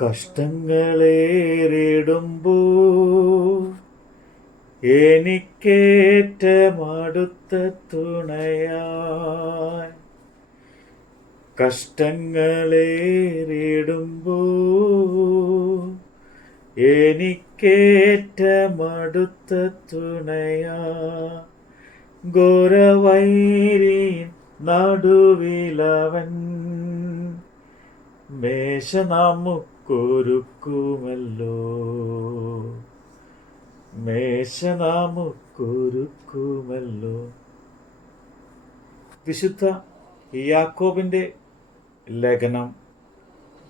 കഷ്ടങ്ങളേറിടുമ്പോ എനിക്കേറ്റമടുത്ത തുണയായി. കഷ്ടങ്ങളേറിടുമ്പോ എനിക്കേറ്റമടുത്ത തുണയാ. ഘോരവൈരിൻ നടുവിലവൻ മേശ നമുക്കൊരുക്കുമല്ലോ, മേശ നമുക്കൊരുക്കുമല്ലോ. വിശുദ്ധ യാക്കോബിന്റെ ലേഖനം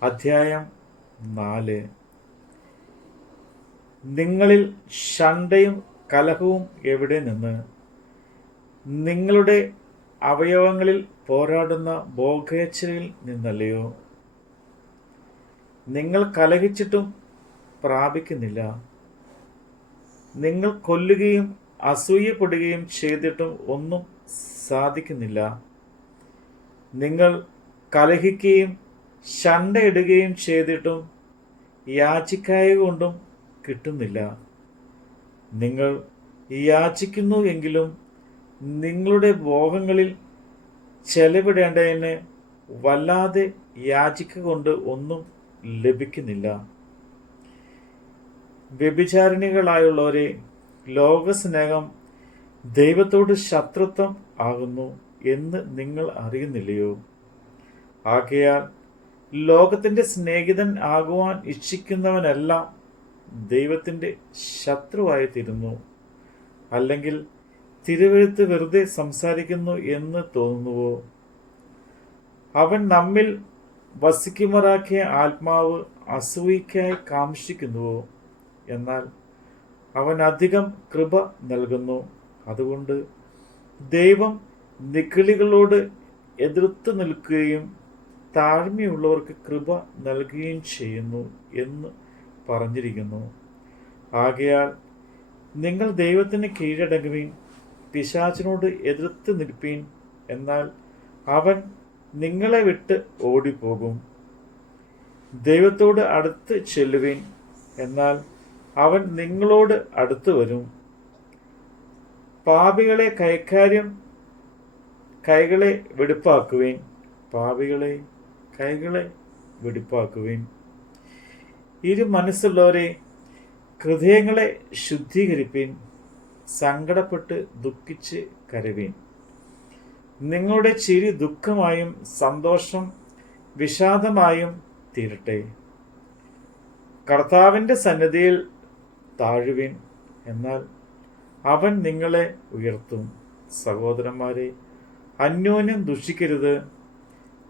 അധ്യായം 4. നിങ്ങളിൽ ശണ്ഠയും കലഹവും എവിടെ നിന്ന്? നിങ്ങളുടെ അവയവങ്ങളിൽ പോരാടുന്ന ഭോഗേച്ഛയിൽ നിന്നല്ലയോ? നിങ്ങൾ കലഹിച്ചിട്ടും പ്രാപിക്കുന്നില്ല. നിങ്ങൾ കൊല്ലുകയും അസൂയപ്പെടുകയും ചെയ്തിട്ടും ഒന്നും സാധിക്കുന്നില്ല. നിങ്ങൾ കലഹിക്കുകയും ശണ്ഠയിടുകയും ചെയ്തിട്ടും യാചിക്കായ കൊണ്ടും കിട്ടുന്നില്ല. നിങ്ങൾ യാചിക്കുന്നു എങ്കിലും നിങ്ങളുടെ ഭോഗങ്ങളിൽ ചെലവിടേണ്ടതിന് വല്ലാതെ യാചിക്കൊണ്ട് ഒന്നും ലഭിക്കുന്നില്ല. വ്യഭിചാരിണികളായുള്ളവരെ, ലോകസ്നേഹം ദൈവത്തോട് ശത്രുത്വം ആകുന്നു എന്ന് നിങ്ങൾ അറിയുന്നില്ലയോ? ആകയാൽ ലോകത്തിന്റെ സ്നേഹിതൻ ആകുവാൻ ഇച്ഛിക്കുന്നവനെല്ലാം ദൈവത്തിന്റെ ശത്രുവായി തീരുന്നു. അല്ലെങ്കിൽ തിരുവെഴുത്ത് വെറുതെ സംസാരിക്കുന്നു എന്ന് തോന്നുന്നുവോ? അവൻ നമ്മിൽ വസിക്കുമാറാക്കിയ ആത്മാവ് അസൂയയ്ക്കായി കാംക്ഷിക്കുന്നുവോ? എന്നാൽ അവൻ അധികം കൃപ നൽകുന്നു. അതുകൊണ്ട് ദൈവം നിഗളികളോട് എതിർത്ത് നിൽക്കുകയും താഴ്മയുള്ളവർക്ക് കൃപ നൽകുകയും ചെയ്യുന്നു എന്ന് പറഞ്ഞിരിക്കുന്നു. ആകയാൽ നിങ്ങൾ ദൈവത്തിന് കീഴടങ്ങുവീൻ, പിശാചിനോട് എതിർത്ത് നിൽപ്പീൻ, എന്നാൽ അവൻ നിങ്ങളെ വിട്ട് ഓടിപ്പോകും. ദൈവത്തോട് അടുത്ത് ചെല്ലുവീൻ, എന്നാൽ അവൻ നിങ്ങളോട് അടുത്ത് വരും. പാപികളെ കൈകളെ വെടിപ്പാക്കുവീൻ, പാപികളെ കൈകളെ വെടിപ്പാക്കുവീൻ. ഇരു മനസ്സുള്ളവരെ, ഹൃദയങ്ങളെ ശുദ്ധീകരിപ്പീൻ, സങ്കടപ്പെട്ട് ദുഃഖിച്ച് കരവീൻ. നിങ്ങളുടെ ചിരി ദുഃഖമായും സന്തോഷം വിഷാദമായും തീരട്ടെ. കർത്താവിന്റെ സന്നിധിയിൽ താഴുവീൻ, എന്നാൽ അവൻ നിങ്ങളെ ഉയർത്തും. സഹോദരന്മാരെ, അന്യോന്യം ദുഷിക്കരുത്.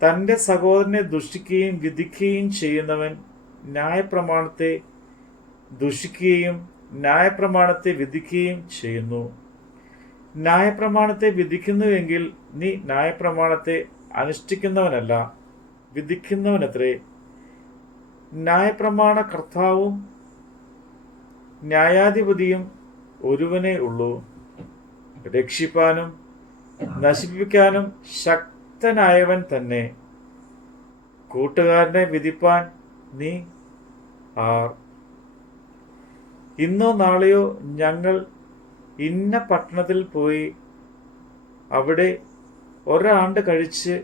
തൻ്റെ സഹോദരനെ ദുഷിക്കുകയും വിധിക്കുകയും ചെയ്യുന്നവൻ ന്യായപ്രമാണത്തെ ദുഷിക്കുകയും ന്യായപ്രമാണത്തെ വിധിക്കുകയും ചെയ്യുന്നു. ന്യായപ്രമാണത്തെ വിധിക്കുന്നുവെങ്കിൽ നീ ന്യായപ്രമാണത്തെ അനുഷ്ഠിക്കുന്നവനല്ല, വിധിക്കുന്നവനത്രേ. ന്യായപ്രമാണ കർത്താവും ന്യായാധിപതിയും ഒരുവനേ ഉള്ളൂ. രക്ഷിപ്പാനും നശിപ്പിക്കാനും ശക്തനായവൻ തന്നെ. കൂട്ടുകാരനെ വിധിപ്പാൻ നീ ആർ? ഇന്നോ നാളെയോ ഞങ്ങൾ ഇന്ന പട്ടണത്തിൽ പോയി അവിടെ ഒരാണ്ട് കഴിച്ച്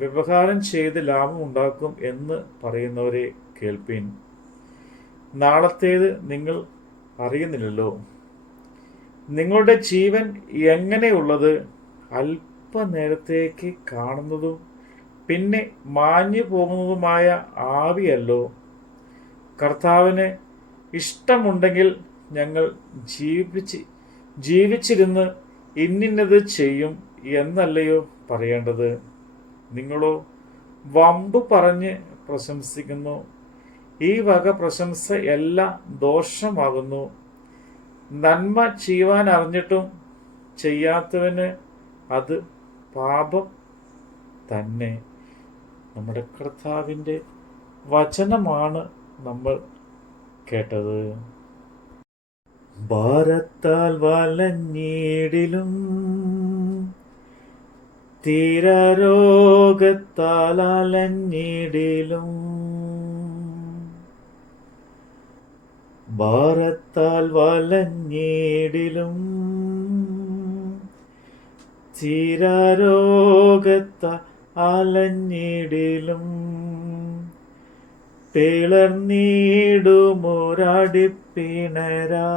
വ്യവഹാരം ചെയ്ത് ലാഭം ഉണ്ടാക്കും എന്ന് പറയുന്നവരെ കേൾപ്പീൻ. നാളത്തേത് നിങ്ങൾ അറിയുന്നില്ലല്ലോ. നിങ്ങളുടെ ജീവൻ എങ്ങനെയുള്ളത്? അല്പനേരത്തേക്ക് കാണുന്നതും പിന്നെ മാഞ്ഞു പോകുന്നതുമായ ആവിയല്ലോ. കർത്താവിന് ഇഷ്ടമുണ്ടെങ്കിൽ ഞങ്ങൾ ജീവിച്ചിരുന്ന് ഇന്നിന്നത് ചെയ്യും എന്നല്ലയോ പറയേണ്ടത്. നിങ്ങളോ വമ്പ് പറഞ്ഞ് പ്രശംസിക്കുന്നു. ഈ വക പ്രശംസ എല്ലാം ദോഷമാകുന്നു. നന്മ ചെയ്യുവാൻ അറിഞ്ഞിട്ടും ചെയ്യാത്തവന് അത് പാപം തന്നെ. നമ്മുടെ കർത്താവിൻ്റെ വചനമാണ് നമ്മൾ കേട്ടത്. ഭാരത്താൽ വലഞ്ഞിടിലും തീരരോഗത്താൽ അലഞ്ഞിടിലും ഭാരത്താൽ വലഞ്ഞിടിലും ചീരാരോഗത്ത അലഞ്ഞിടിലും പിളർന്നിടുമൊരടിപ്പിണരാ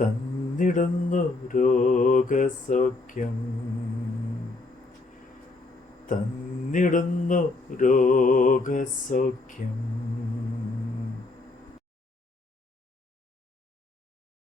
തന്നിടുന്നു രോഗസൗഖ്യം, തന്നിടുന്നു രോഗസൗഖ്യം.